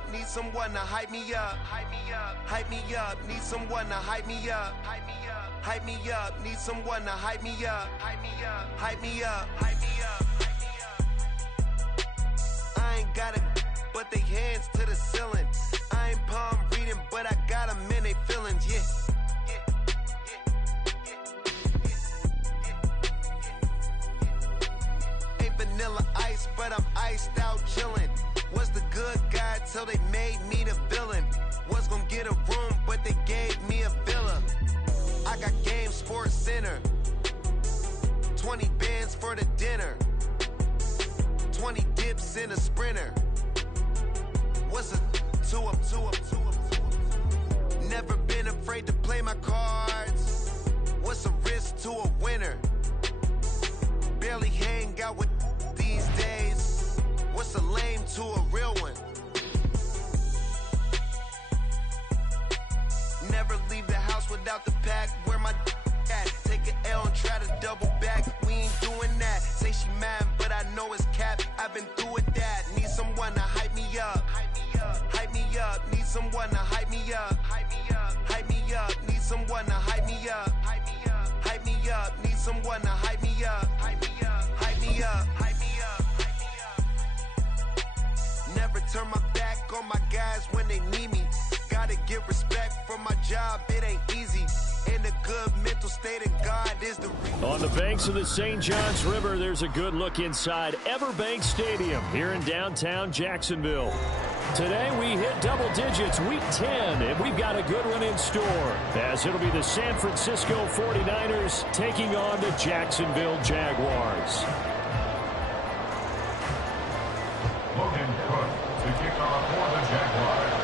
up, need someone to hype me up. Hype me up, hype me up, need someone to hype me up. Hype me up, hype me up, need someone to hype me up. Hype me up, hype me up, hype me up, hype me up. I ain't got it, but they hands to the ceiling. I ain't palm reading, but I got them in they feelings, yeah. Vanilla ice, but I'm iced out chillin'. Was the good guy till they made me the villain. Was gonna get a room, but they gave me a villa. I got Game Sports Center. 20 bands for the dinner. 20 dips in a sprinter. What's a two up? Never been afraid to play my cards. What's a risk to a winner? Barely hang out with these days. What's a lame to a real one? Never leave the house without the pack. Where my at? Take an L and try to double back. We ain't doing that. Say she mad, but I know it's cap. I've been through with that. Need someone to hype me up. Hype me up. Hype me up. Need someone to hype me up. Hype me up. Hype me up. Need someone to hype me up. Hype me up. Hype me up. Need someone to hype me up. Hype me up. Hype me up. Hype me up. Hype me up. Never turn my back on my guys when they need me. Gotta get respect for my job, it ain't easy. In a good mental state of God is the reason. On the banks of the St. Johns River, there's a good look inside Everbank Stadium here in downtown Jacksonville. Today we hit double digits, week 10, and we've got a good one in store, as it'll be the San Francisco 49ers taking on the Jacksonville Jaguars. Logan Cook to kick off for the Jaguars.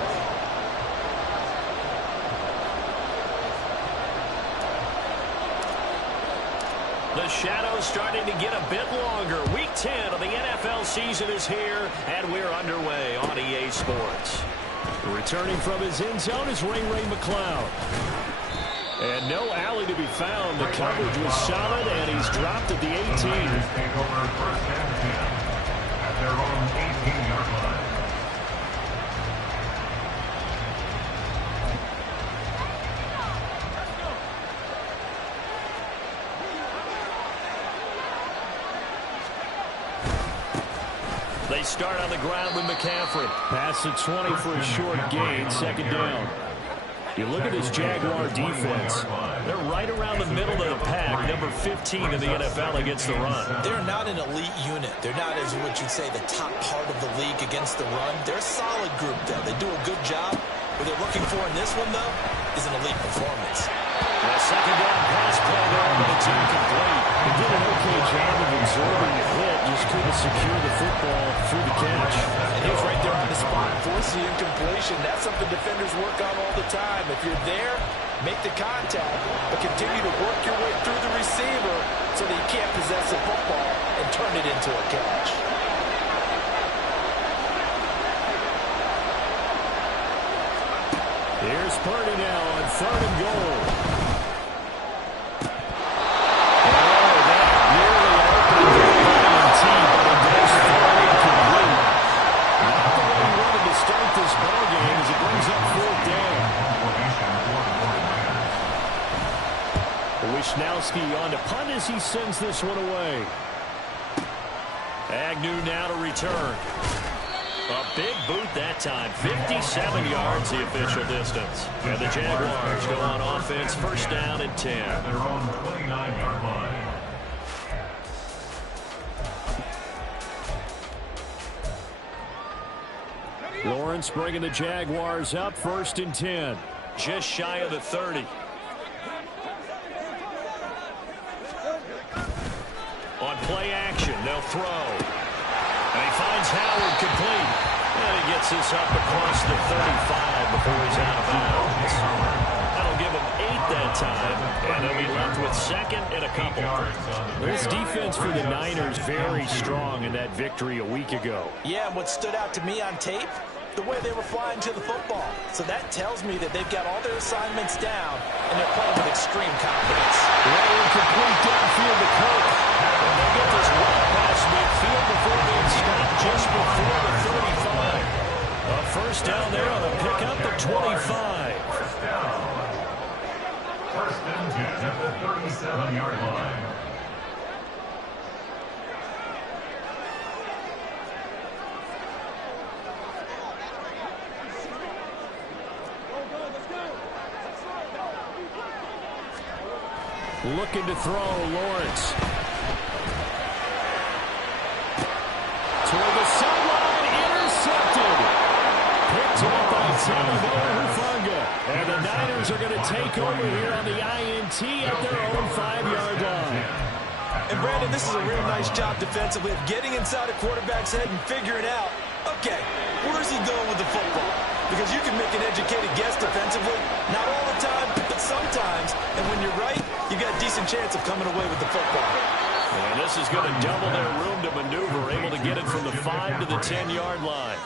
The shadow's starting to get a bit longer. Week 10 of the NFL season is here, and we're underway on EA Sports. Returning from his end zone is Ray McCloud. And no alley to be found. The coverage was solid, and he's dropped at the 18. Take over first and 10 at their own 18-yard line. They start on the ground with McCaffrey. Pass to 20 for a short gain, second down. You look at this Jaguar defense. They're right around the middle of the pack, number 15 in the NFL against the run. They're not an elite unit. They're not, as what you'd say, the top part of the league against the run. They're a solid group, though. They do a good job. What they're looking for in this one, though, is an elite performance. A second down pass play there, but it's incomplete. They did an okay job of absorbing the hit, just couldn't secure the football through the catch. And he was right there on the spot, force the incompletion. That's something defenders work on all the time. If you're there, make the contact, but continue to work your way through the receiver so that you can't possess the football and turn it into a catch. Here's Purdy now on third and goal. Wishnowski on to punt as he sends this one away. Agnew now to return. A big boot that time. 57 yards the official distance. And the Jaguars go on offense, first down and 10. Their own 29-yard line. Lawrence bringing the Jaguars up, first and 10. Just shy of the 30. On play action, they'll throw. And he finds Howard complete. And he gets this up across the 35 before he's out of bounds. That'll give him 8 that time. And they'll be left with second and a couple. This defense for the Niners very strong in that victory a week ago. Yeah, what stood out to me on tape, the way they were flying to the football. So that tells me that they've got all their assignments down, and they're playing with extreme confidence. Well, complete downfield to Cook. And they get this well past midfield before being stopped just before the 35. A first down there on a pickup at 25. First down. First and 10 at the 37-yard line. Looking to throw, Lawrence. Toward the sideline, intercepted. Picked off by Talanoa Hufanga. And the Niners are going to take over here on the INT at their own 5-yard line. And Brandon, this is a real nice job defensively of getting inside a quarterback's head and figuring out, okay, where's he going with the football? Because you can make an educated guess defensively, not all the time, but sometimes. And when you're right, you've got a decent chance of coming away with the football. And this is going to double their room to maneuver, able to get it from the 5 to the 10-yard line.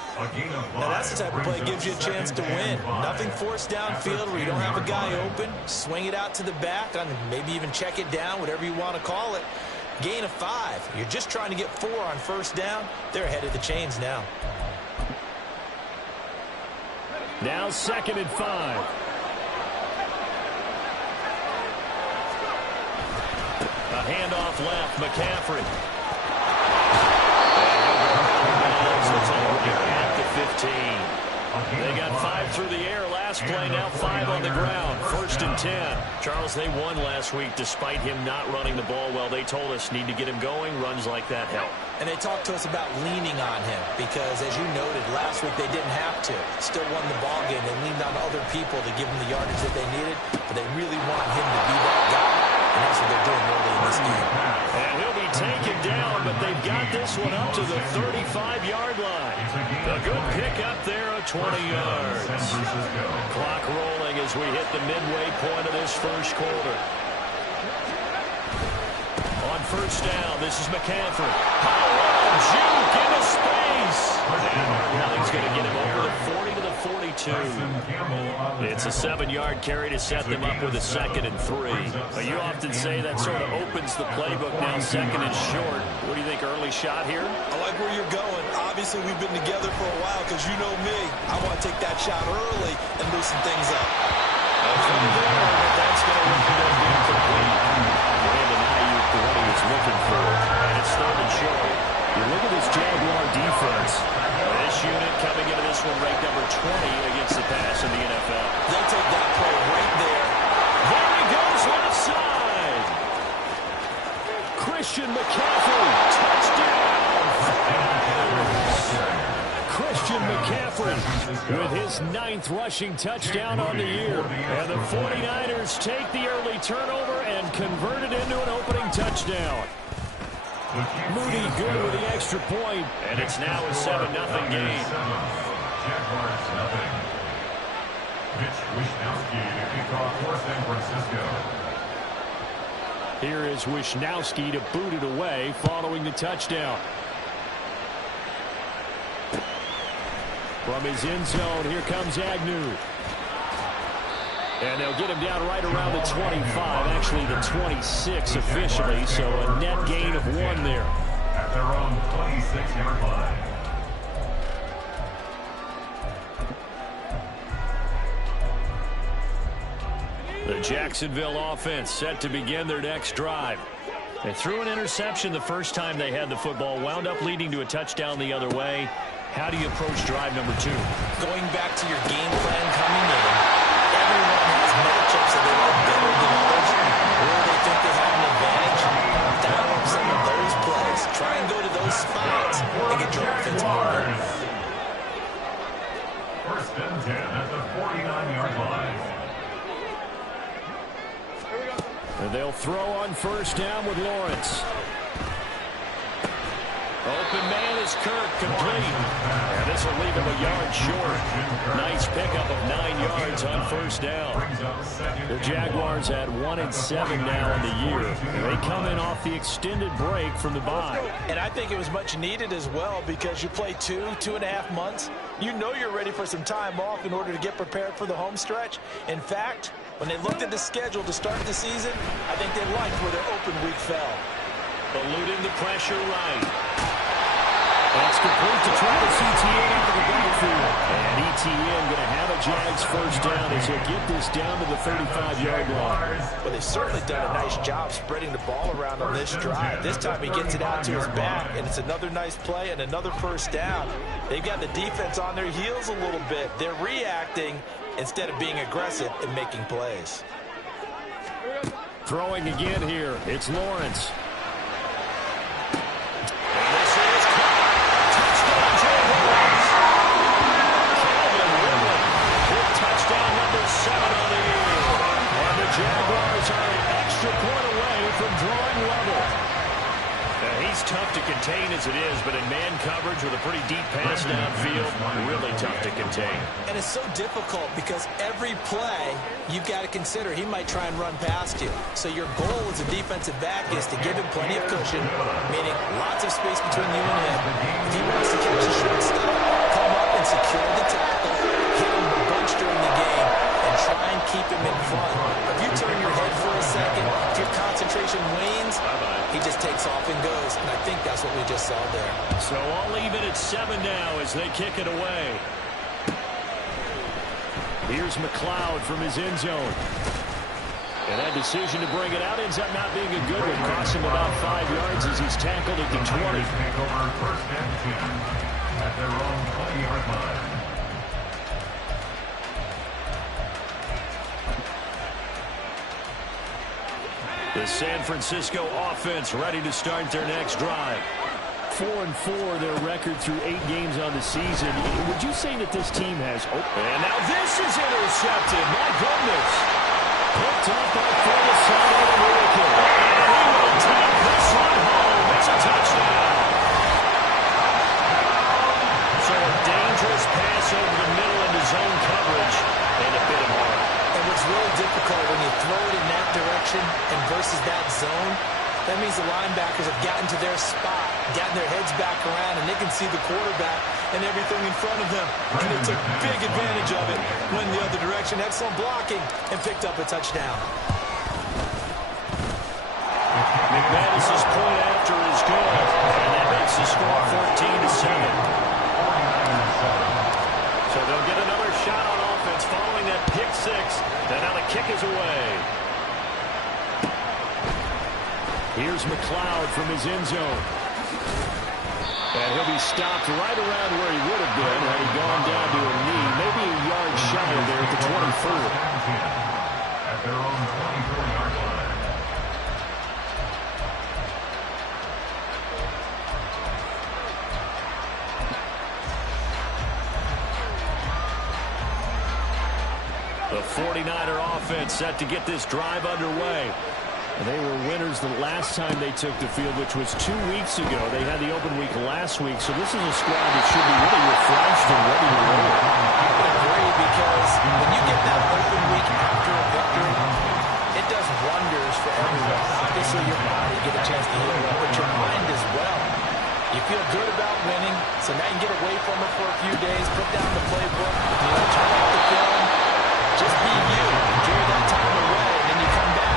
Now that's the type of play that gives you a chance to win. Nothing forced downfield where you don't have a guy open. Swing it out to the back, on maybe even check it down, whatever you want to call it. Gain of 5. You're just trying to get 4 on first down. They're ahead of the chains now. Now 2nd and 5. A handoff left, McCaffrey. It's already at the 15. They got 5 through the air last play, now 5 on the ground. 1st and 10. Charles, they won last week despite him not running the ball well. They told us need to get him going. Runs like that help. And they talked to us about leaning on him because, as you noted, last week they didn't have to. Still won the ball game. They leaned on other people to give them the yardage that they needed, but they really want him to be that guy, and that's what they're doing early in this game. And he'll be taken down, but they've got this one up to the 35-yard line. A good pick up there at 20 yards. Clock rolling as we hit the midway point of this first quarter. On first down, this is McCaffrey. Power, juke into space. And he's going to get him over the 40 to the 42. It's a 7-yard carry to set them up with a 2nd and 3. But you often say that sort of opens the playbook now. 2nd and short. What do you think, early shot here? I like where you're going. Obviously, we've been together for a while because you know me. I want to take that shot early and loosen things up. That's going to look to be incomplete. Brandon Ayuk, what he was looking for. And it's 3rd and short. You look at this Jaguar defense. This unit coming into this one ranked number 20 against the pass in the NFL. They'll take that play right there. There he goes, left side. Christian McCaffrey, touchdown. Christian McCaffrey with his 9th rushing touchdown on the year. And the 49ers take the early turnover and convert it into an opening touchdown. Moody good with the extra point, and it's now a 7-0 game. Jaguars nothing. Mitch Wishnowsky to kick off for San Francisco. Here is Wishnowsky to boot it away following the touchdown. From his end zone, here comes Agnew. And they'll get him down right around the 25, actually the 26 officially, so a net gain of 1 there. At their own 26-yard line. The Jacksonville offense set to begin their next drive. They threw an interception the first time they had the football, wound up leading to a touchdown the other way. How do you approach drive number 2? Going back to your game plan coming in, everyone has matchups that they like better than others. Where they think they have an advantage, dial up some of those plays. Try and go to those spots and get your offense moving. 1st and 10 at the 49-yard line. And they'll throw on first down with Lawrence. Open man is Kirk, complete. And this will leave him a yard short. Nice pickup of 9 yards on first down. The Jaguars had 1-7 now in the year. They come in off the extended break from the bye. And I think it was much needed as well because you play 2.5 months. You know you're ready for some time off in order to get prepared for the home stretch. In fact, when they looked at the schedule to start the season, I think they liked where their open week fell. Eluding the pressure right. That's complete to Travis Etienne out of the backfield. And Etienne going to have a Jags first down as he'll get this down to the 35-yard line. Well, they've certainly done a nice job spreading the ball around on this drive. This time he gets it out to his back, and it's another nice play and another first down. They've got the defense on their heels a little bit. They're reacting instead of being aggressive and making plays. Throwing again here, it's Lawrence. Jaguars are an extra point away from drawing level. He's tough to contain as it is, but in man coverage with a pretty deep pass downfield, really tough to contain. And it's so difficult because every play you've got to consider he might try and run past you. So your goal as a defensive back is to give him plenty of cushion, meaning lots of space between you and him. If he wants to catch a short stuff, come up and secure the tackle, hit him a bunch during the game, and try and keep him in front. If you turn your head for a second, if your concentration wanes, he just takes off and goes, and I think that's what we just saw there. So all even at 7 now as they kick it away. Here's McLeod from his end zone. And that decision to bring it out ends up not being a good one. Costs him about 5 yards as he's tackled at the 20. First and 10 at their own 20-yard line. The San Francisco offense ready to start their next drive. 4-4 their record through 8 games on the season. Would you say that this team has... Oh, and now this is intercepted. My goodness. Picked up by Feliciano Miracle. And he will take this one home. It's a touchdown. So a dangerous pass over the middle into zone coverage. And a bit of hard. And what's really difficult when you throw it in that direction and versus that zone, that means the linebackers have gotten to their spot, gotten their heads back around, and they can see the quarterback and everything in front of them. And they took big advantage of it, went the other direction, excellent blocking, and picked up a touchdown. McManus's point after is good, and that makes the score 14-7. So they'll get another shot on offense following that pick six. And now the kick is away. Here's McLeod from his end zone. And he'll be stopped right around where he would have been had he gone down to a knee. Maybe a yard shy of there at the 24. At their own 24-yard line. The 49er offense set to get this drive underway. They were winners the last time they took the field, which was 2 weeks ago. They had the open week last week, so this is a squad that should be really refreshed and ready to roll. I would agree, because when you get that open week after a victory, it does wonders for everyone. Obviously, your body get a chance to heal up, but your mind as well. You feel good about winning, so now you get away from it for a few days, put down the playbook, turn off the film, just be you, enjoy that time away, and then you come back.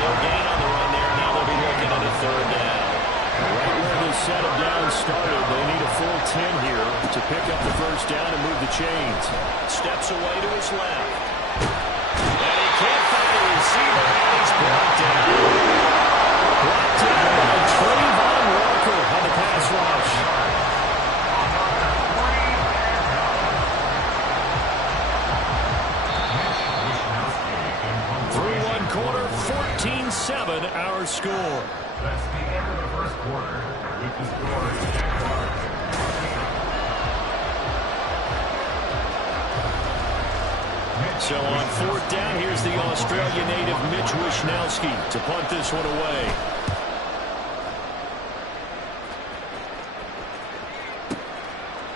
No gain on the run there. Now they'll be looking at a third down. Right where this set of downs started, they need a full 10 here to pick up the first down and move the chains. Steps away to his left. And he can't find a receiver, and he's brought down. Brought down by Trayvon Walker on the pass rush. Through one quarter, 14-7 our score. That's the end of the first quarter. With the score, So on fourth down, here's the Australia native Mitch Wishnowsky to punt this one away.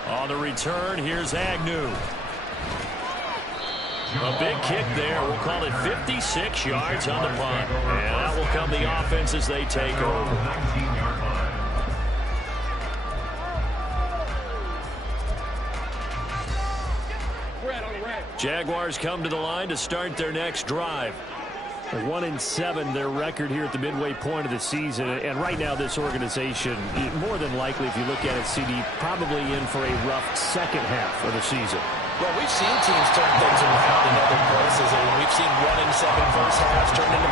On the return, here's Agnew. A big kick there. We'll call it 56 yards on the punt. And that will come the offense as they take over. 19-yard line. Jaguars come to the line to start their next drive. 1-7, their record here at the midway point of the season. And right now, this organization, more than likely, if you look at it, CD, probably in for a rough second half of the season. Well, we've seen teams turn things around in other places. I mean, we've seen 1-7 first halves turn into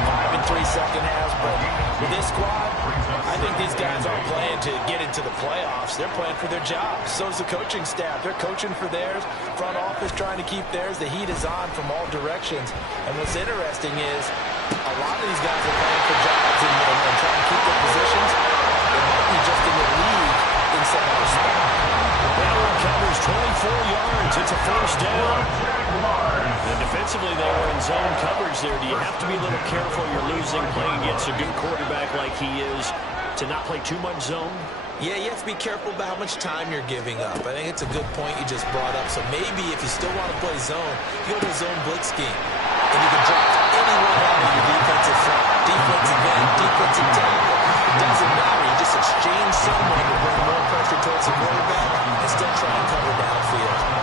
5-3 second halves. But with this squad, I think these guys aren't playing to get into the playoffs. They're playing for their jobs. So is the coaching staff. They're coaching for theirs. Front office trying to keep theirs. The heat is on from all directions. And what's interesting is a lot of these guys are playing for jobs and trying to keep their positions. It might be just in the league in some other spot. Allen covers 24 yards. It's a first down. And defensively, they were in zone coverage there. Do you have to be a little careful? You're losing, playing against a good quarterback like he is, to not play too much zone? Yeah, you have to be careful about how much time you're giving up. I think it's a good point you just brought up. So maybe if you still want to play zone, you go to a zone blitz scheme. And you can drop anyone out of your defensive front, defensive end, defensive tackle. It doesn't matter. You just exchange someone to bring more pressure towards the quarterback and still try and cover downfield.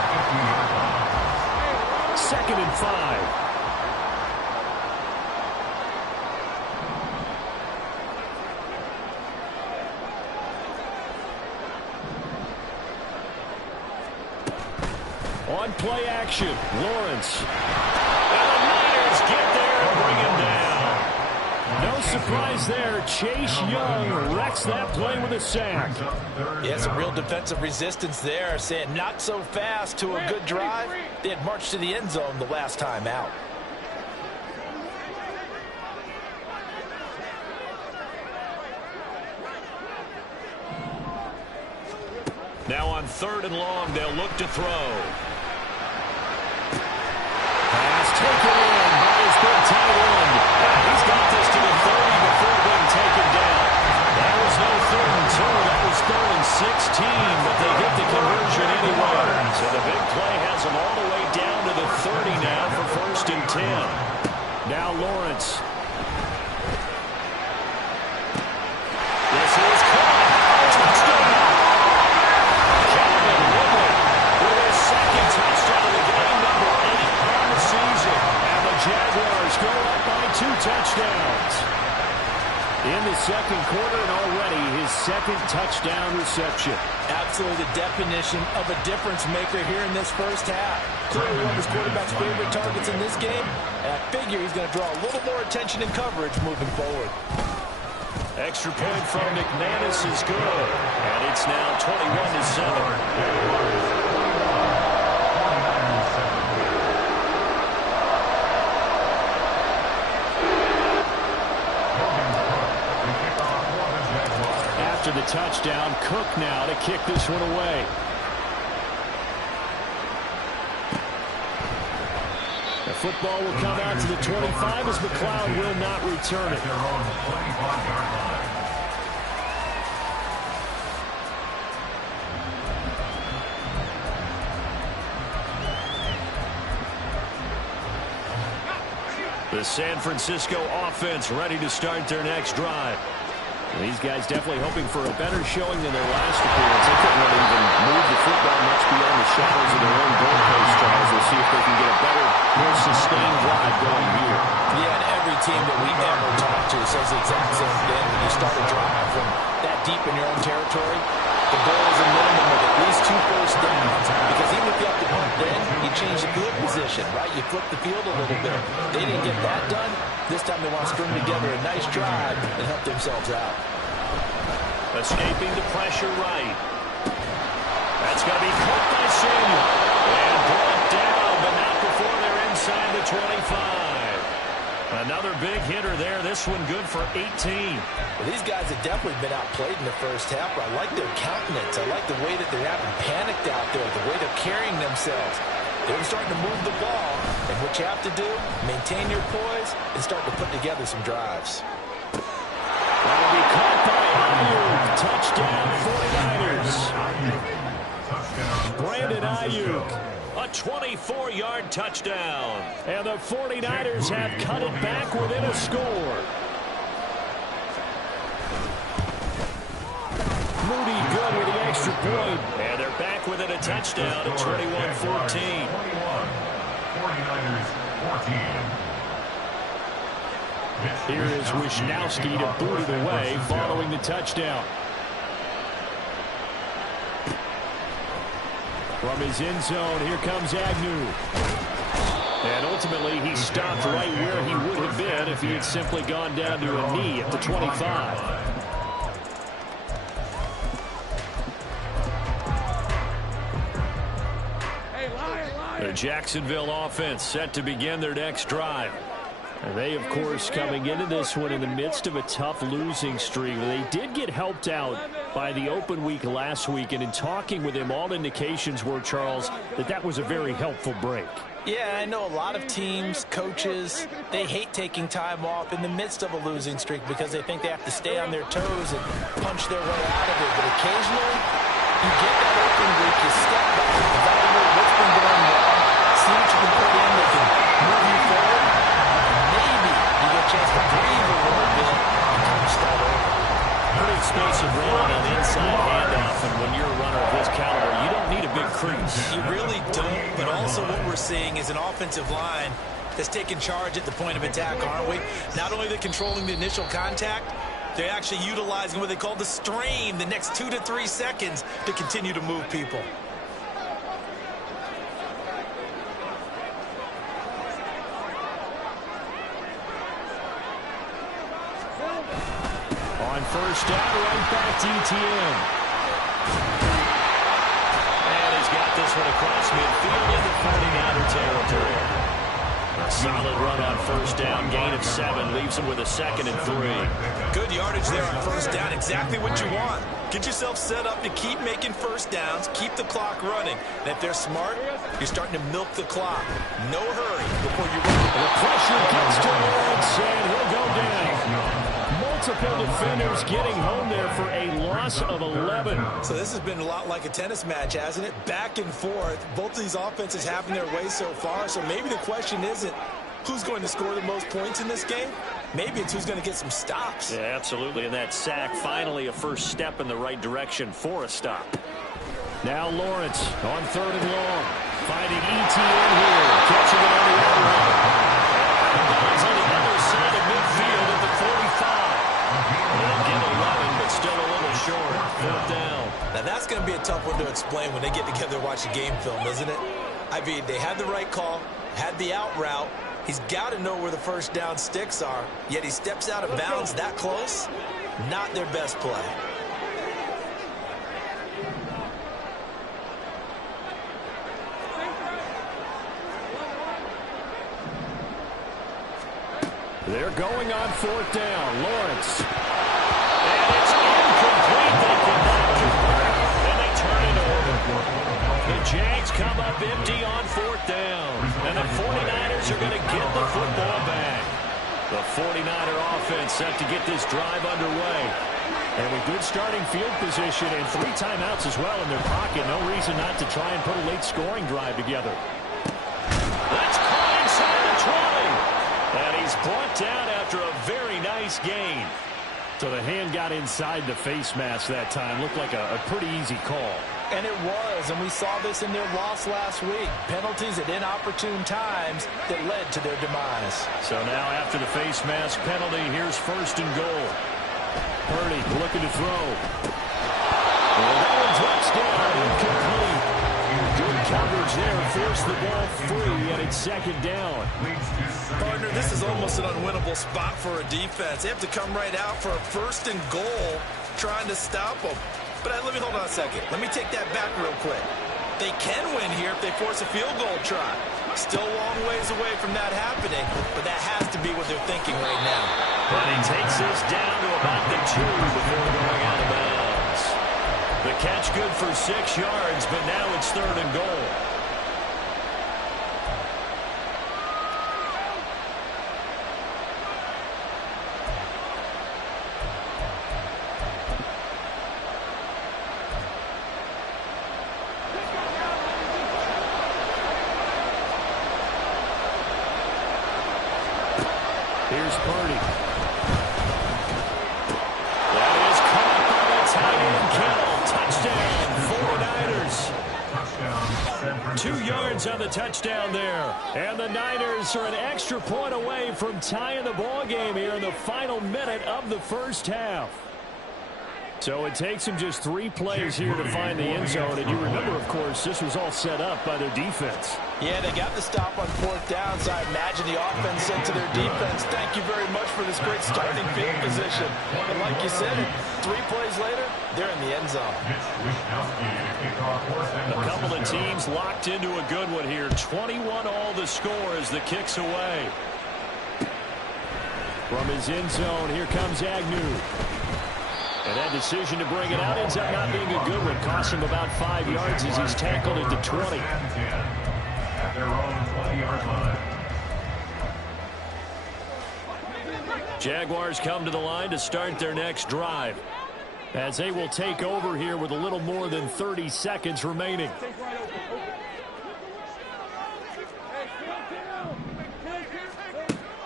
2nd and 5. On play action, Lawrence. And the Niners get there and bring him down. No surprise there. Chase Young wrecks that play with a sack. Yeah, some real defensive resistance there, saying not so fast to a good drive. They had marched to the end zone the last time out. Now on 3rd and long, they'll look to throw. Taken in by his big tight end. He's got this to the 30 before being taken down. That was no 3rd and 2. That was 3rd and 16, but they get the conversion anyway. So the big play has them all the way down to the 30 now for 1st and 10. Now Lawrence. This is caught. Touchdown. Calvin Ridley with his 2nd touchdown of the game, number 8 on the season. And the Jaguars go up by 2 touchdowns. In the 2nd quarter and already his 2nd touchdown reception. Absolutely the definition of a difference maker here in this first half. Clearly one of his quarterback's favorite targets in this game. And I figure he's going to draw a little more attention and coverage moving forward. Extra point from McManus is good. And it's now 21-7. After the touchdown, Cook now to kick this one away. The football will come out to the 25 as McLeod will not return it. The San Francisco offense ready to start their next drive. These guys definitely hoping for a better showing than their last appearance. They couldn't really even move the football much beyond the shadows of their own goalpost, Charles. We'll see if they can get a better, more sustained drive going here. Yeah, and every team that we ever talk to says the exact same thing. When you start a drive from that deep in your own territory, the goal is a minimum of at least 2 first downs. Because even if you have to punt then, you change the field position, right? You flip the field a little bit. They didn't get that done. This time they want to string together a nice drive and help themselves out. Escaping the pressure right. That's going to be caught by Samuel. And brought down, but not before they're inside the 25. Another big hitter there. This one good for 18. Well, these guys have definitely been outplayed in the first half, but I like their countenance. I like the way that they're having panicked out there, the way they're carrying themselves. They're starting to move the ball, and what you have to do, maintain your poise and start to put together some drives. That'll be caught by Ayuk. Touchdown, 49ers. Brandon Ayuk. A 24-yard touchdown. And the 49ers have cut it back within a score. Moody good with the extra point. And they're back within a touchdown at 21-14. 49ers 14. Here is Wisnowski to boot it away following the touchdown. From his end zone, here comes Agnew. And ultimately, he stopped right where he would have been if he had simply gone down to a knee at the 25. The Jacksonville offense set to begin their next drive. And they, of course, coming into this one in the midst of a tough losing streak. They did get helped out by the open week last week. And in talking with him, all indications were, Charles, that was a very helpful break. Yeah, I know a lot of teams, coaches, they hate taking time off in the midst of a losing streak because they think they have to stay on their toes and punch their way out of it. But occasionally, you get that open week, you step back, evaluate what's been going wrong, see what you can put in that can move you forward. Maybe you get a chance to breathe a little bit and kind of start over. Pretty explosive run on an inside handoff, and when you're a runner of this caliber, you don't need a big crease. You really don't, but also what we're seeing is an offensive line that's taking charge at the point of attack, aren't we? Not only are they controlling the initial contact, they're actually utilizing what they call the strain, the next 2 to 3 seconds, to continue to move people. On first down, right back to ETN. And he's got this one across midfield into 49er territory. A solid run on first down, gain of 7, leaves him with a 2nd and 3. Good yardage there on first down, exactly what you want. Get yourself set up to keep making first downs, keep the clock running. And if they're smart, you're starting to milk the clock. No hurry before you run. The pressure gets to Lawrence, and he'll go down. Multiple defenders getting home there for a loss of 11. So this has been a lot like a tennis match, hasn't it? Back and forth. Both of these offenses having their way so far. So maybe the question isn't who's going to score the most points in this game. Maybe it's who's going to get some stops. Yeah, absolutely. And that sack, finally a first step in the right direction for a stop. Now Lawrence on 3rd and long. Finding ETN here. Catching it on the other end. He's on the other side of midfield at the 45. They'll get 11, but still a little short. 4th down. Now that's going to be a tough one to explain when they get together and watch the game film, isn't it? I mean, they had the right call, had the out route. He's got to know where the first down sticks are, yet he steps out of bounds that close. Not their best play. They're going on 4th down. Lawrence. And it's incomplete. They cannot convert. And they turn it over. The Jags come up empty on 4th down. And the 49ers are going to get the football back. The 49er offense set to get this drive underway. And with good starting field position and 3 timeouts as well in their pocket, no reason not to try and put a late scoring drive together. That's caught inside the 20. And he's brought down after a very nice gain. So the hand got inside the face mask that time. Looked like a pretty easy call. And it was, and we saw this in their loss last week. Penalties at inopportune times that led to their demise. So now after the face mask penalty, here's 1st and goal. Purdy looking to throw. And that one drops down, incomplete. Good coverage there, forced the ball free, and it's 2nd down. Partner, this is almost an unwinnable spot for a defense. They have to come right out for a 1st and goal, trying to stop them. But let me hold on a second. Let me take that back real quick. They can win here if they force a field goal try. Still a long ways away from that happening, but that has to be what they're thinking right now. And he takes this down to about the 2 before going out of bounds. The catch good for 6 yards, but now it's 3rd and goal. Here's Purdy. That is caught by the tight end, Kittle. Touchdown, 49ers. Touchdown, San 2 yards on the touchdown there. And the Niners are an extra point away from tying the ball game here in the final minute of the first half. So it takes them just 3 plays here to find the end zone. And you remember, of course, this was all set up by their defense. Yeah, they got the stop on 4th down, so I imagine the offense said to their defense, thank you very much for this great starting field position. And like you said, 3 plays later, they're in the end zone. A couple of teams locked into a good one here. 21 all the score as the kick's away. From his end zone, here comes Agnew. And that decision to bring it out ends up not being a good one, costing about 5 yards as he's tackled at the 20. At their own 20-yard line. Jaguars come to the line to start their next drive, as they will take over here with a little more than 30 seconds remaining.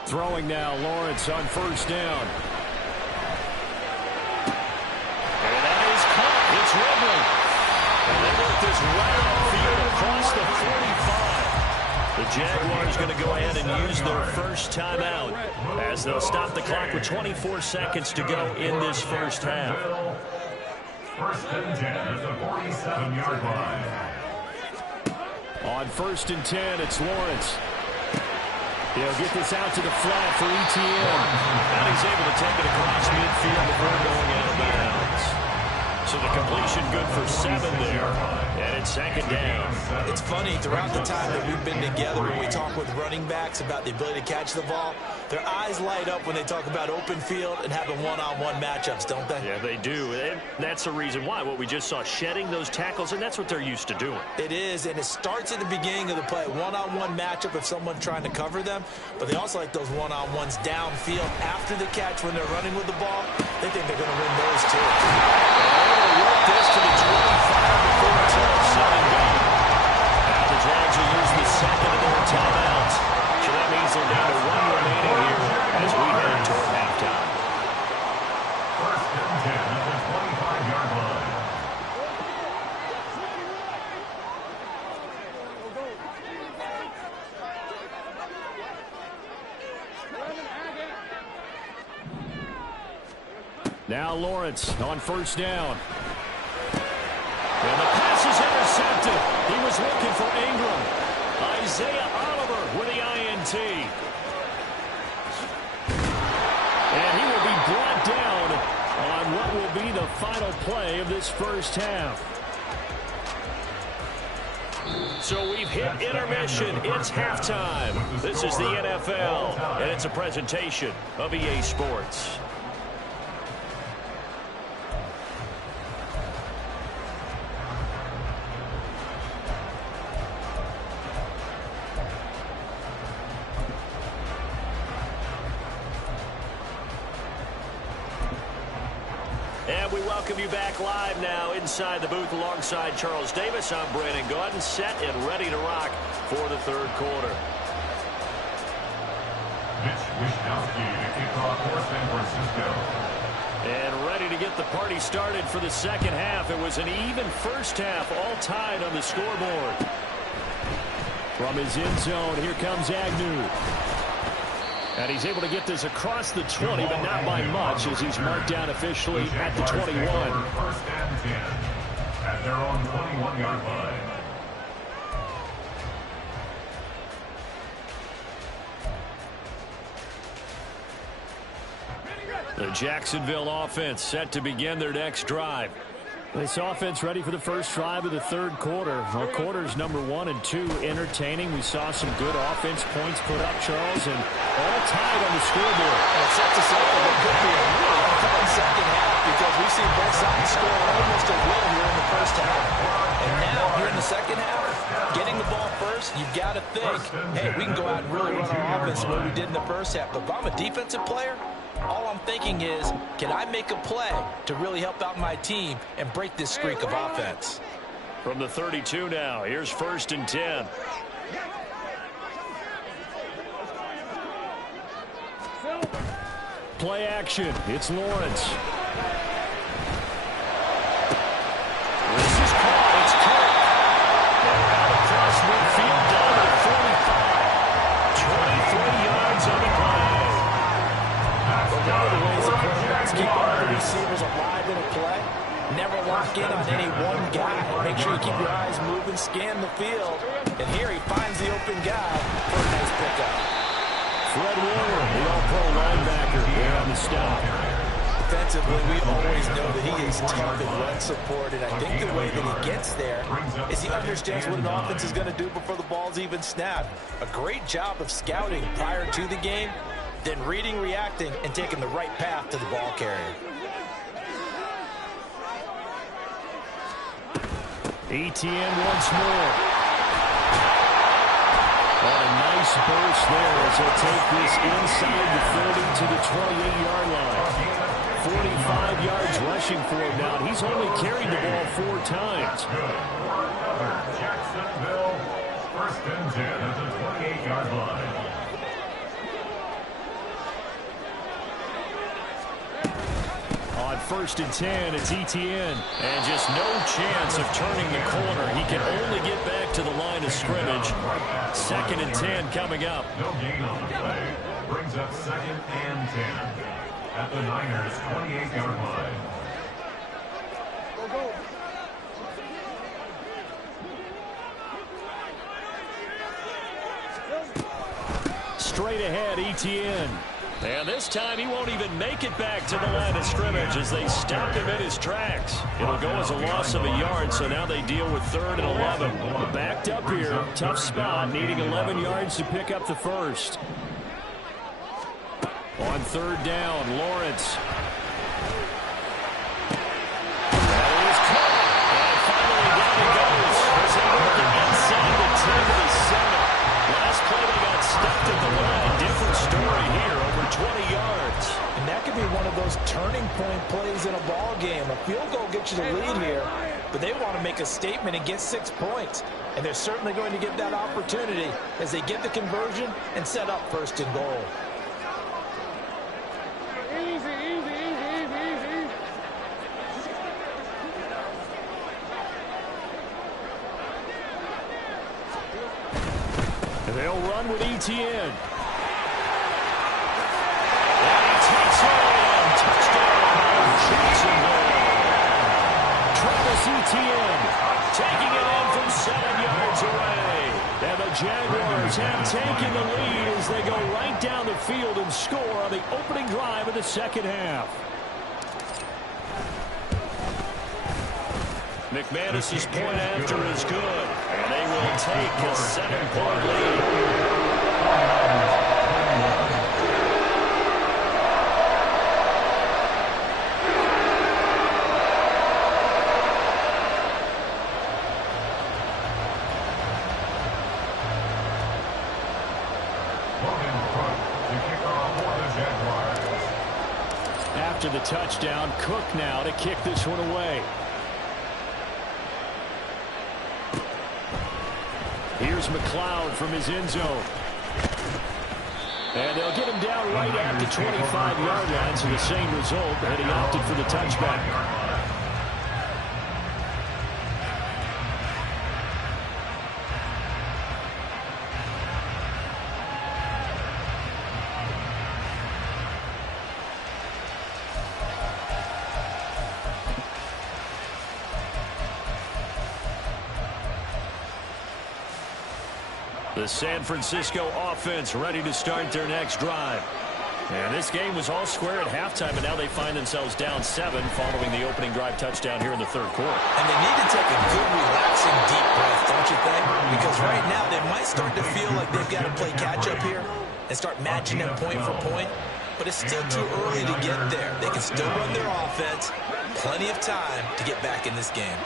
Throwing now, Lawrence on 1st down. It's Ridley. And they work this right off field across the 45. The Jaguars going to go ahead and use their first timeout as they'll stop the clock with 24 seconds to go in this first half. 1st and 10 at the 47-yard line. On 1st and 10, it's Lawrence. He'll get this out to the flat for ETN. And he's able to take it across midfield before going out of bounds. So the completion good for 7 there. And it's 2nd down. It's funny, throughout the time that we've been together, when we talk with running backs about the ability to catch the ball, their eyes light up when they talk about open field and having one-on-one matchups, don't they? Yeah, they do. And that's the reason why. What we just saw, shedding those tackles, and that's what they're used to doing. It is, and it starts at the beginning of the play. One-on-one matchup if someone's trying to cover them, but they also like those one-on-ones downfield after the catch when they're running with the ball. They think they're going to win those too. Work this to the 25 before it's all said and done. Now the Jags will use the second of their timeouts. So that means they're down to 1 remaining here as we head toward halftime. 1st and 10 at the 25-yard line. Now Lawrence on 1st down. And the pass is intercepted. He was looking for Ingram. Isaiah Oliver with the INT. And he will be brought down on what will be the final play of this first half. So we've hit intermission. It's halftime. This is the NFL, and it's a presentation of EA Sports. And we welcome you back live now inside the booth alongside Charles Davis. I'm Brandon Gaudin, set and ready to rock for the 3rd quarter. Mitch Wishnowsky to kick off for San Francisco. And ready to get the party started for the 2nd half. It was an even first half, all tied on the scoreboard. From his end zone, here comes Agnew. And he's able to get this across the 20, but not by much, as he's marked down officially at the 21. 1st and 10 at their own 21-yard line. The Jacksonville offense set to begin their next drive. This offense ready for the first drive of the 3rd quarter. Well, quarters number 1 and 2 entertaining. We saw some good offense points put up, Charles, and all tied on the scoreboard. And it sets us up for what could be a really fun 2nd half because we've seen both sides score almost a will here in the first half. And now, here in the 2nd half, getting the ball first, you've got to think, hey, we can go out and really run our offense the way we did in the first half. But if I'm a defensive player, all I'm thinking is, can I make a play to really help out my team and break this streak of offense? From the 32 now, here's 1st and 10. Play action. It's Lawrence. This is caught. It's Kirk. And out across field. And here he finds the open guy for a nice pickup. Fred Warner, the all-pro linebacker, here on the stop. Defensively, we always know that he is tough in run support, and I think the way that he gets there is he understands what an offense is going to do before the ball's even snapped. A great job of scouting prior to the game, then reading, reacting, and taking the right path to the ball carrier. Etienne once more. And a nice burst there as he'll take this inside the 30 to the 28-yard line. 45 yards rushing for him now. He's only carried the ball 4 times. Jacksonville, 1st and 10 at the 28-yard line. On 1st and 10, it's Etienne. And just no chance of turning the corner. He can only get back to the line of scrimmage. 2nd and 10 coming up. No gain on the play. Brings up 2nd and 10 at the Niners' 28-yard line. Straight ahead, Etienne. And this time he won't even make it back to the line of scrimmage as they stop him in his tracks. It'll go as a loss of a yard, so now they deal with 3rd and 11. Backed up here, tough spot, needing 11 yards to pick up the first. On 3rd down, Lawrence. That is caught. And finally down he goes as they work it inside the 10 to the 7. Last play they got stuffed at the line. Different story here, over 20 yards. And that could be one of those turning point plays in a ball game. A field goal gets you the lead here, but they want to make a statement and get 6 points. And they're certainly going to get that opportunity as they get the conversion and set up 1st and goal. They'll run with Etienne. And he takes on. Touchdown, Jacksonville. Travis Etienne taking it in from 7 yards away. And the Jaguars have taken the lead as they go right down the field and score on the opening drive of the 2nd half. McManus's point after is good, and they will take a 7-point lead. After the touchdown, Cook now to kick this one away. Here's McLeod from his end zone. And they'll get him down right at the 25-yard line, so the same result, and he opted for the touchback. The San Francisco offense ready to start their next drive. And this game was all square at halftime, and now they find themselves down 7 following the opening drive touchdown here in the 3rd quarter. And they need to take a good, relaxing, deep breath, don't you think? Because right now they might start to feel like they've got to play catch-up here and start matching them point for point. But it's still too early to get there. They can still run their offense. Plenty of time to get back in this game.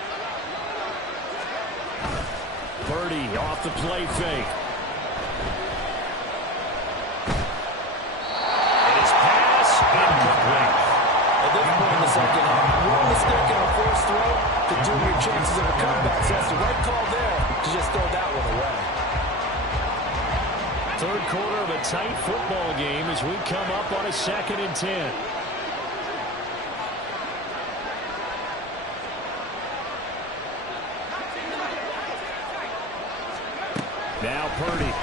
Purdy off the play fake. At this point in the 2nd half, one mistake on a forced throw could doom your chances of a comeback. So that's the right call there to just throw that one away. 3rd quarter of a tight football game as we come up on a 2nd and 10. Now Purdy.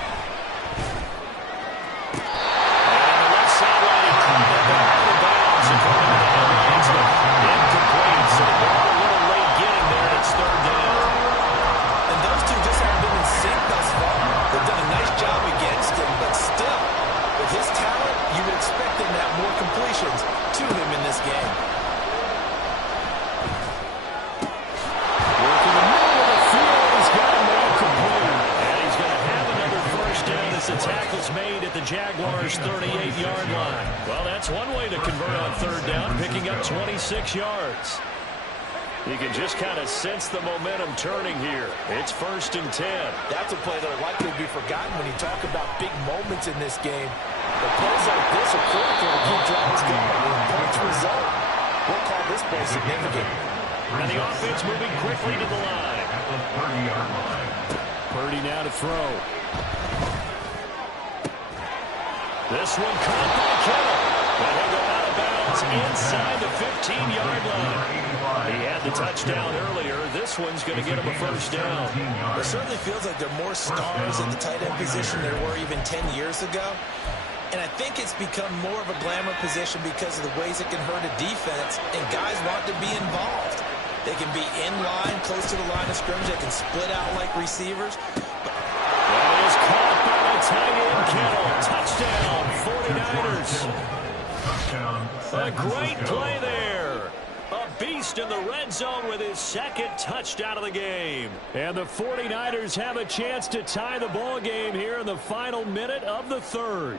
Jaguars' 38-yard line. Well, that's one way to convert on third down, picking up 26 yards. You can just kind of sense the momentum turning here. It's 1st and 10. That's a play that will likely be forgotten when you talk about big moments in this game. But plays like this are critical to keep drives going. Points result. We'll call this play significant. And the offense moving quickly to the line. At the 30-yard line. Purdy now to throw. This one caught by Kittle. But he'll go out of bounds inside the 15-yard line. He had the touchdown earlier. This one's going to get him a first down. It certainly feels like there are more stars at the tight end position than there were even 10 years ago. And I think it's become more of a glamour position because of the ways it can hurt a defense, and guys want to be involved. They can be in line, close to the line of scrimmage. They can split out like receivers. That is caught by the tight end, Kittle. Touchdown, 49ers. A great play there. A beast in the red zone with his second touchdown of the game. And the 49ers have a chance to tie the ball game here in the final minute of the third.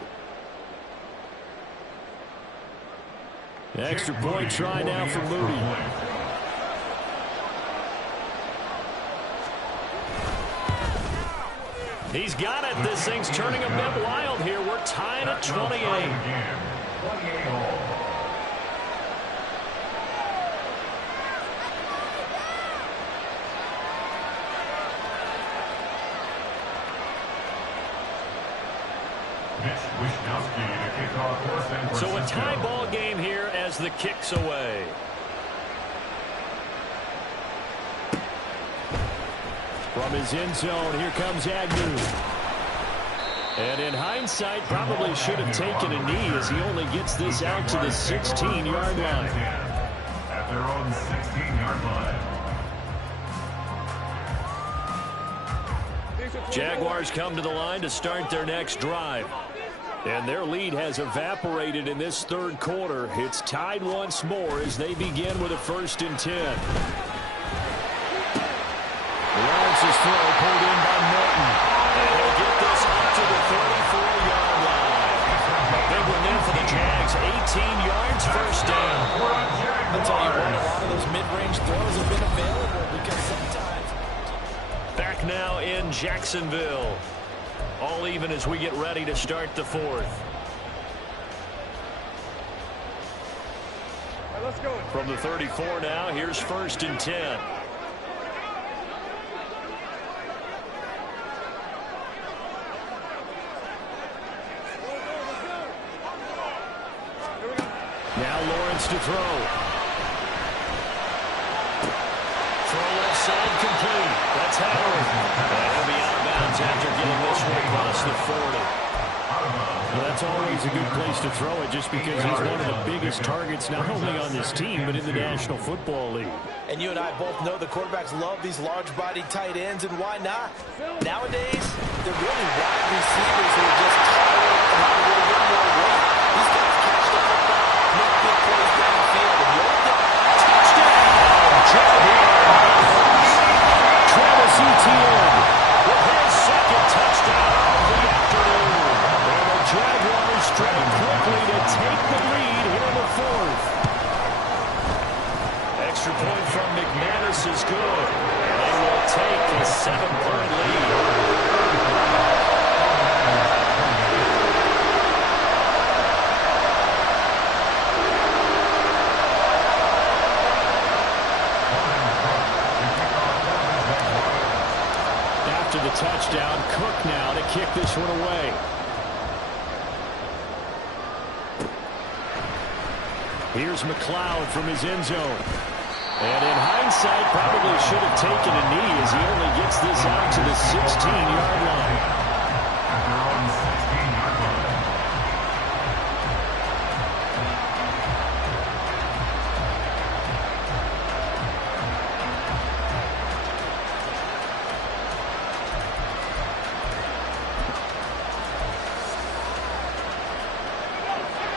Extra point try now for Moody. He's got it. This thing's turning a bit wild here. We're tied at 28. So a tie ball game here as the kick's away. From his end zone, here comes Agnew. And in hindsight, probably should have taken a knee as he only gets this out to the 16-yard line. At their own 16-yard line. Jaguars come to the line to start their next drive. And their lead has evaporated in this third quarter. It's tied once more as they begin with a 1st and 10. Lawrence's throw pulled in by Norton. And he'll get this up to the 34-yard line. A big one there for the Jags. 18 yards, first down. I'll tell you what, a lot of those mid-range throws have been available because sometimes. Back now in Jacksonville. All even as we get ready to start the fourth. Let's go. From the 34 now, here's 1st and 10. Now Lawrence to throw. Throw left side complete. That's Howard. And he'll be out of bounds after getting this one across the 40. Well, that's always a good place to throw it just because he's one of the biggest targets not only on this team but in the National Football League. And you and I both know the quarterbacks love these large-bodied tight ends, and why not? Nowadays, they're really wide receivers who are just taller and have a little bit more weight. These guys catch the football, make big plays downfield, and Travis Etienne with his second touchdown of the afternoon. And the Jaguars strike quickly to take the lead here in the fourth. Extra point from McManus is good. And they will take a 7-point lead. The touchdown, Cook now to kick this one away. Here's McLeod from his end zone. And in hindsight, probably should have taken a knee as he only gets this out to the 16-yard line. At their own 16-yard line.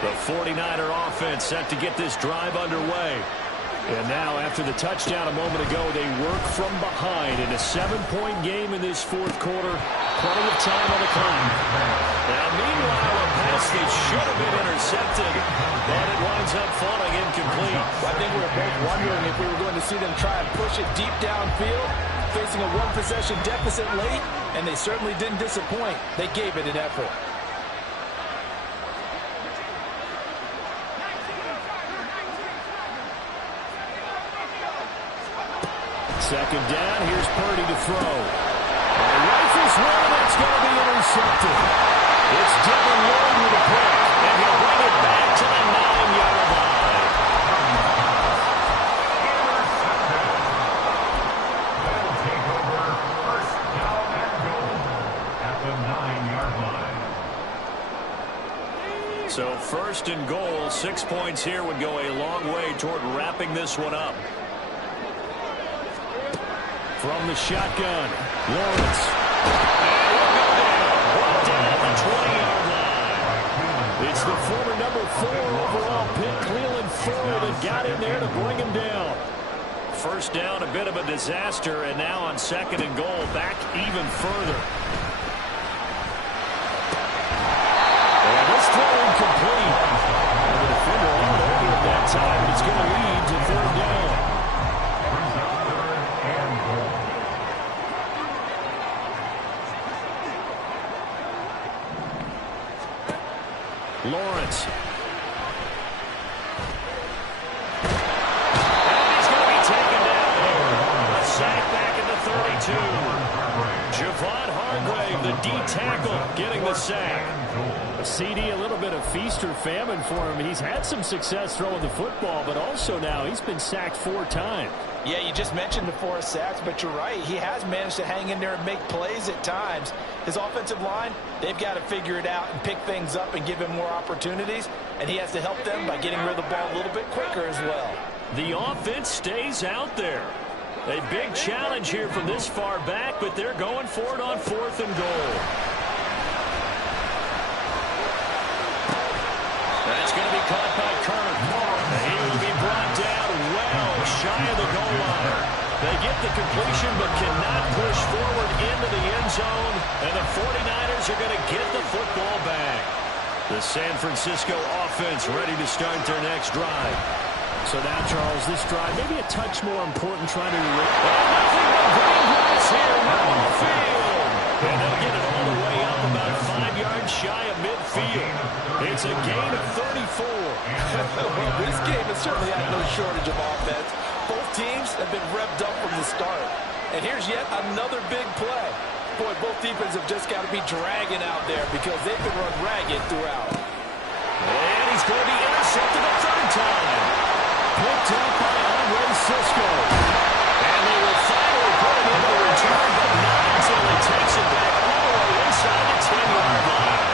The 49er offense set to get this drive underway. And now, after the touchdown a moment ago, they work from behind in a 7-point game in this fourth quarter. Plenty of time on the clock. Now, meanwhile, a pass that should have been intercepted, but it winds up falling incomplete. I think we were both wondering if we were going to see them try and push it deep downfield, facing a one-possession deficit late, and they certainly didn't disappoint. They gave it an effort. Second down, here's Purdy to throw. And rifles one, and it's going to be intercepted. It's Devin Lloyd with a pick, and he'll bring it back to the 9-yard line. They'll take over first down and goal at the 9-yard line. So first and goal, 6 points here would go a long way toward wrapping this one up. From the shotgun, Lawrence. And will go down. Brought down at the 20-yard line. It's the former number 4 overall pick, Cleveland Ford, that got in there to bring him down. First down, a bit of a disaster, and now on second and goal, back even further. And this throw incomplete. And the defender on over at that time, but it's going to lead to third down. Lawrence. And he's going to be taken down. A sack back at the 32. Javon Hargrave, the D-tackle, getting the sack. A CD, a little bit of feast or famine for him. He's had some success throwing the football, but also now he's been sacked 4 times. Yeah, you just mentioned the 4 sacks, but you're right. He has managed to hang in there and make plays at times. His offensive line, they've got to figure it out and pick things up and give him more opportunities, and he has to help them by getting rid of the ball a little bit quicker as well. The offense stays out there. A big challenge here from this far back, but they're going for it on 4th and goal. That's going to be caught by Kirk. He will be brought down well shy of the goal line. They get the completion but cannot push forward into the end zone, and the 49ers are going to get the football back. The San Francisco offense ready to start their next drive. So now, Charles, this drive maybe a touch more important trying to... nothing but green grass here, middle of the field. And they'll get it all the way up about 5 yards shy of midfield. It's a gain of 34. Well, this game has certainly had no shortage of offense. Both teams have been revved up from the start. And here's yet another big play. Boy, both defenses have just got to be dragging out there because they've been run ragged throughout. And he's going to be intercepted a third time. Picked up by Andre Cisco. And they will finally put it into the return, but not until he takes it back all the way inside the 10-yard line.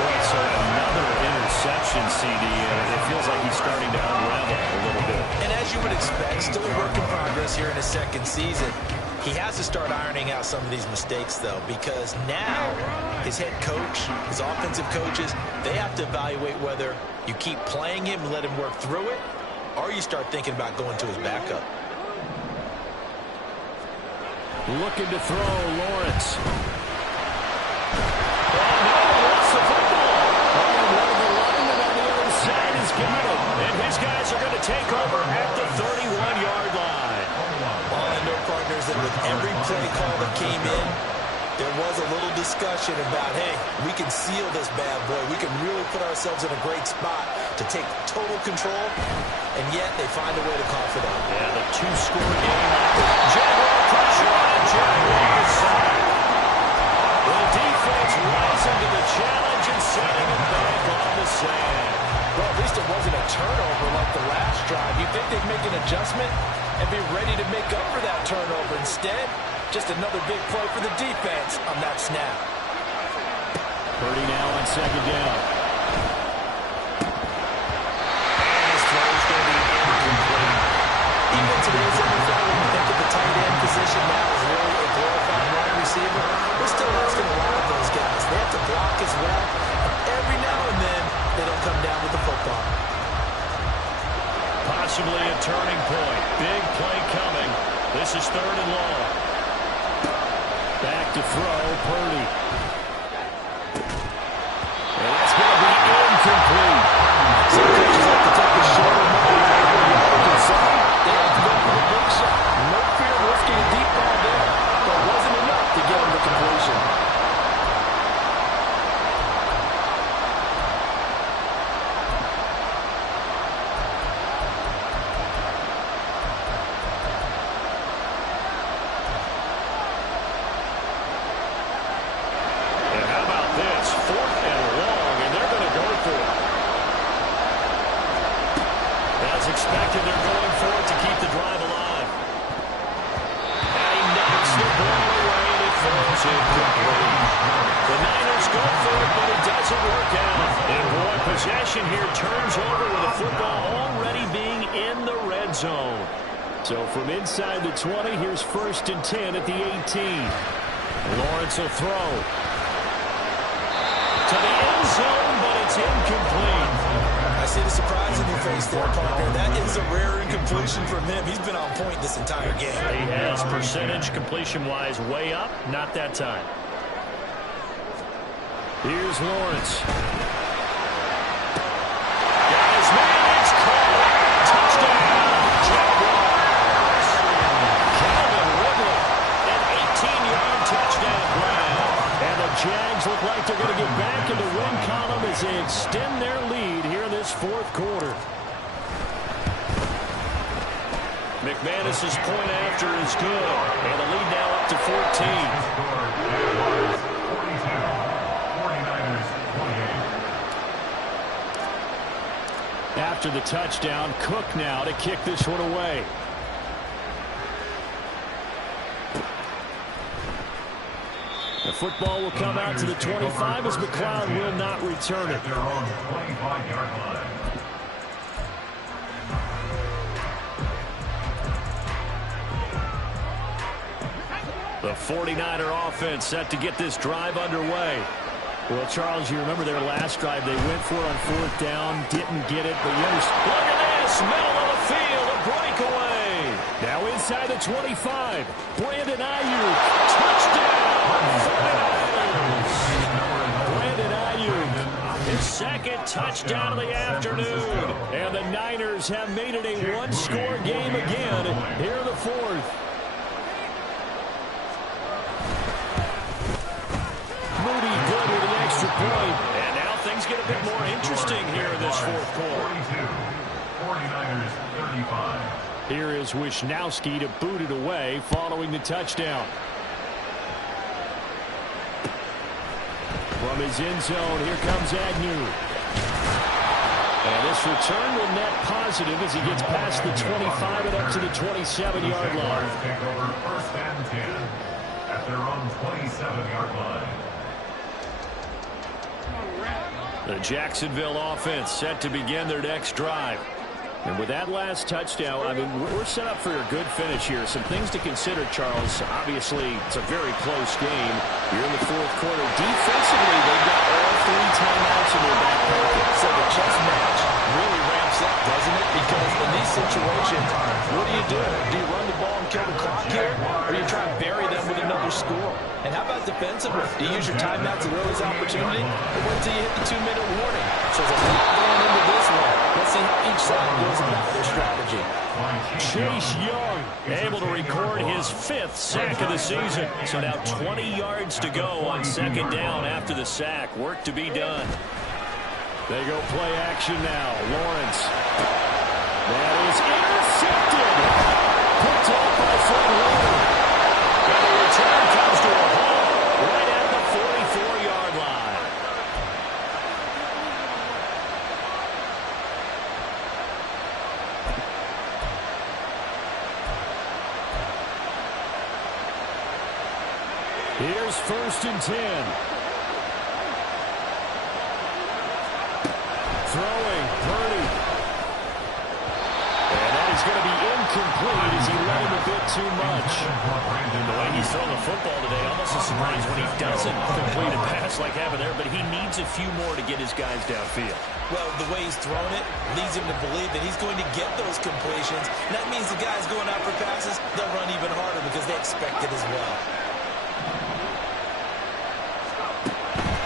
Boy, so another interception, CD. It feels like he's starting to unravel a little bit. And as you would expect, still a work in progress here in his second season. He has to start ironing out some of these mistakes, though, because now his head coach, his offensive coaches, they have to evaluate whether you keep playing him and let him work through it, or you start thinking about going to his backup. Looking to throw, Lawrence. Oh, no, lost the football. Oh, one of the linemen on the other side has got it. And his guys are going to take over at the 31-yard line. No partners, and with every play call that came in, there was a little discussion about, hey, we can seal this bad boy. We can really put ourselves in a great spot to take total control, and yet they find a way to call for that. Yeah, the 2-score game. Jaguar pressure on Jaguar side. The defense rising to the challenge and setting it back on the sand. Well, at least it wasn't a turnover like the last drive. You'd think they'd make an adjustment and be ready to make up for that turnover. Instead, just another big play for the defense on that snap. Purdy now on second down. And his throw is going to be incomplete. Even in today's NFL, when you think of the tight end position now as really a glorified wide receiver, we're still asking a lot of those guys. They have to block as well. And every now and then, they don't come down with the football. Possibly a turning point. Big play coming. This is 3rd and long. Back to throw, Purdy. And that's going to be incomplete. Some coaches like to take the shorter money over the other side. They have to go for the big shot. No fear of risking a deep ball there, but it wasn't enough to get him the completion. Expected, they're going for it to keep the drive alive. And he knocks the ball away and it falls incomplete. The Niners go for it, but it doesn't work out. And boy, possession here turns over with the football already being in the red zone. So from inside the 20, here's 1st and 10 at the 18. Lawrence will throw to the end zone, but it's incomplete. I see the surprise in your face there, partner. That is a rare incompletion from him. He's been on point this entire game. He has percentage completion-wise way up. Not that time. Here's Lawrence. Got his man. It's caught. Touchdown. Jaguars. Calvin Ridley. An 18-yard touchdown grab. And the Jags look like they're going to get back in the win column as they extend their lead here in this 4th quarter. McManus's point after is good. And the lead now up to 14. After the touchdown, Cook now to kick this one away. The football will come out to the 25 as McLeod will not return it. The 49er offense set to get this drive underway. Well, Charles, you remember their last drive. They went for it on 4th down, didn't get it. But look at this, middle of the field, a breakaway. Now inside the 25, Brandon Ayuk, touchdown. Brandon Ayuk, his 2nd touchdown of the afternoon. And the Niners have made it a 1-score game again here in the 4th. Moody good with an extra point. And now things get a bit more interesting here in this 4th quarter. 49ers 35. Here is Wisnowski to boot it away following the touchdown. From his end zone, here comes Agnew. And this return will net positive as he gets past the 25 and up to the 27-yard line. Take over 1st and 10 at their own 27-yard line. The Jacksonville offense set to begin their next drive. And with that last touchdown, I mean, we're set up for a good finish here. Some things to consider, Charles. Obviously, it's a very close game. You're in the 4th quarter. Defensively, they've got all 3 timeouts in their back pocket. So the chess match really ramps up, doesn't it? Because in these situations, what do? Do you run the ball and kill the clock here? Or you try and bury them with another score? And how about defensively? Do you use your timeouts at earliest opportunity? Or wait until you hit the 2-minute warning? So there's a lot going into this one. Let's see how each side goes about their strategy. Chase Young able to record his 5th sack of the season. So now 20 yards to go on 2nd down after the sack. Work to be done. They go play action now. Lawrence. That is intercepted. Picked off by Fred Warner. And the return comes to a halt right at the 44-yard line. Here's 1st and 10. Throwing, Purdy. And that is going to be incomplete as he let him a bit too much. The way he's throwing the football today, almost a surprise when he doesn't complete a pass like happened there, but he needs a few more to get his guys downfield. Well, the way he's thrown it leads him to believe that he's going to get those completions. And that means the guys going out for passes, they'll run even harder because they expect it as well.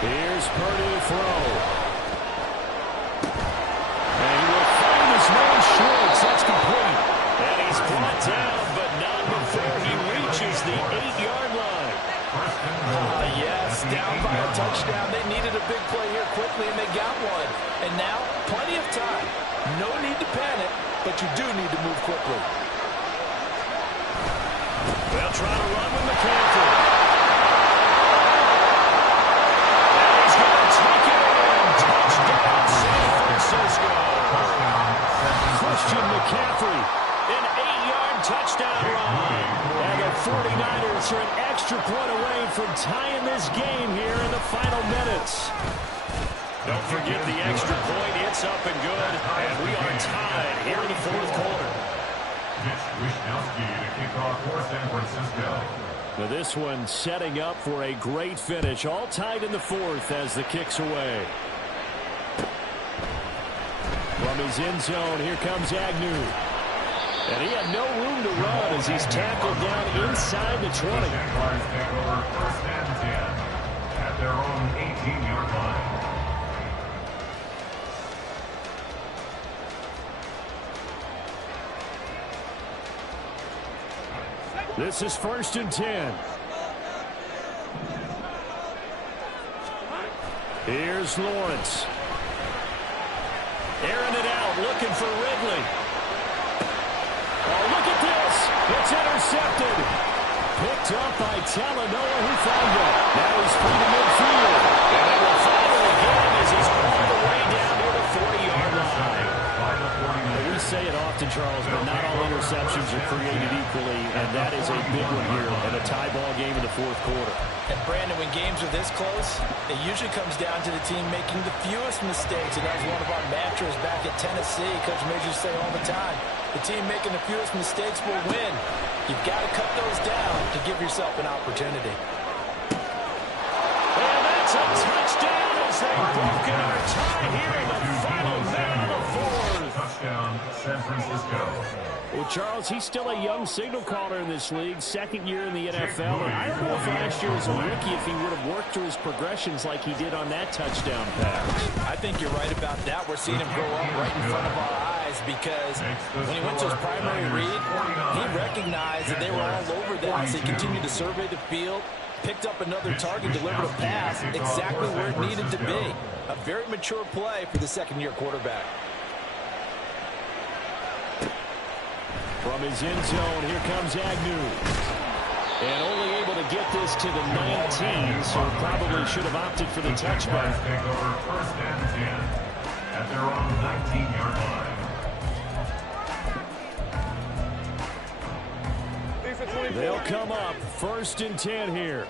Here's Purdy to throw. And he will find his man Schwartz. That's complete. And he's brought down, but not before he reaches the 8-yard line. Yes, down by a touchdown. They needed a big play here quickly, and they got one. And now, plenty of time. No need to panic, but you do need to move quickly. They'll try to run with McCaffrey. And he's going to take it in. Touchdown, San Francisco. Christian McCaffrey, an 8-yard touchdown run. And the 49ers are an extra point away from tying this game here in the final minutes. Don't forget the extra point. It's up and good. And we are tied here in the fourth quarter. Mitch Wishnowsky to kick off for San Francisco. Now this one setting up for a great finish. All tied in the fourth as the kick's away. From his end zone, here comes Agnew. And he had no room to run as he's tackled down inside the 20. The Jaguars take over 1st and 10 at their own 18-yard line. This is 1st and 10. Here's Lawrence. Airing it out, looking for Ridley. Oh, look at this. It's intercepted. Picked up by Talanoa, who found it. Now he's free to midfield. And they will find it again as he's all the way down near the 40-yard line. We say it often, Charles, but not all interceptions are created equally, and that is a big one here in a tie ball game in the fourth quarter. And Brandon, when games are this close, it usually comes down to the team making the fewest mistakes, and that was one of our mantras back at Tennessee. Coach Major say all the time, the team making the fewest mistakes will win. You've got to cut those down to give yourself an opportunity. And that's a touchdown as they've broken our tie here in the final minute of the fourth. Touchdown, San Francisco. Well, Charles, he's still a young signal caller in this league, second year in the NFL. And I don't know if last year as a rookie if he would have worked through his progressions like he did on that touchdown pass. I think you're right about that. We're seeing him grow up right in front of our eyes because when he went to his primary read, he recognized that they were all over that, so he continued to survey the field, picked up another target, delivered a pass exactly where it needed to be. A very mature play for the second-year quarterback. From his end zone, here comes Agnew. And only able to get this to the 19, so probably should have opted for the touchback. Take over 1st and 10 at their own 19-yard line. They'll come up 1st and 10 here.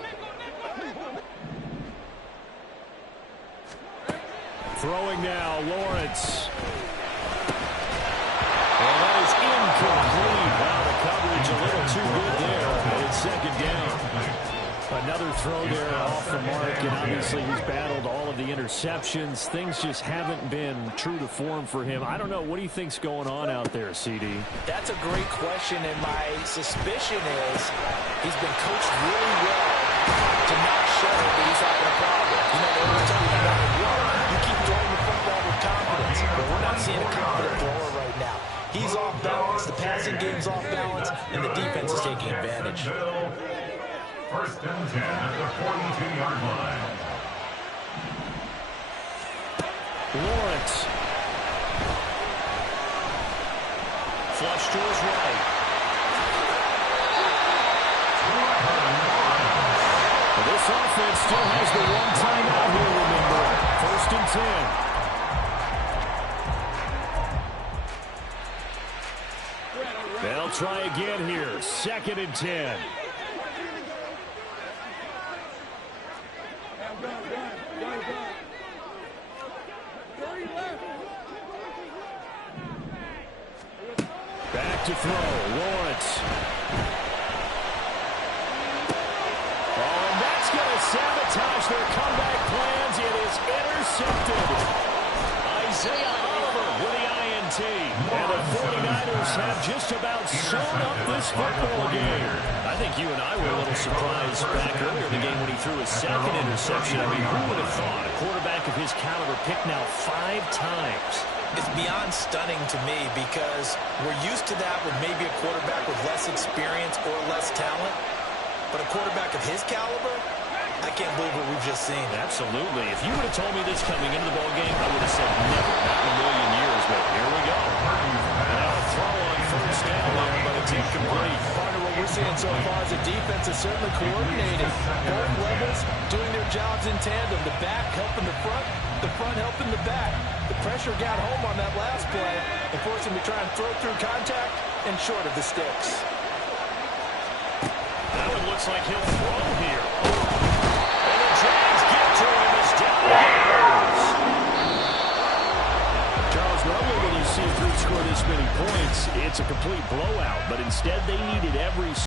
Throwing now, Lawrence. And that is incomplete. Wow, the coverage a little too good there. And it's second down. Another throw there off the mark, and obviously he's battled all of the interceptions. Things just haven't been true to form for him. I don't know. What do you think's going on out there, CD? That's a great question, and my suspicion is he's been coached really well to not show that he's having a problem. You know, they always tell you about the run. You keep throwing the football with confidence, but we're not seeing a confident thrower right now. He's off balance, the passing game's off balance, and the defense is taking advantage. 1st and 10 at the 42-yard line. Lawrence. Flush to his right. This offense still has the one timeout here, remember. 1st and 10. They'll try again here. 2nd and 10. Back to throw. Lawrence. Oh, and that's going to sabotage their comeback plans. It is intercepted. Isaiah Oliver with the INT. And the 49ers have just about sewn up this football game. I think you and I were a little surprised back earlier in the game when he threw his second interception. I mean, who would have thought a quarterback of his caliber picked now 5 times? It's beyond stunning to me because we're used to that with maybe a quarterback with less experience or less talent. But a quarterback of his caliber, I can't believe what we've just seen. Absolutely. If you would have told me this coming into the ballgame, I would have said never, not in a million years. But here we go. Now a throw on first down there, but it's incomplete. Partner, what we're seeing so far is the defense is certainly coordinated. Both levels doing their jobs in tandem. The back helping the front helping the back. The pressure got home on that last play and forced him to try and throw through contact and short of the sticks. Now it looks like he'll throw here. And the Jags get to him as down goes. Charles, normally when you see a group score this many points, it's a complete blowout. But instead, they needed every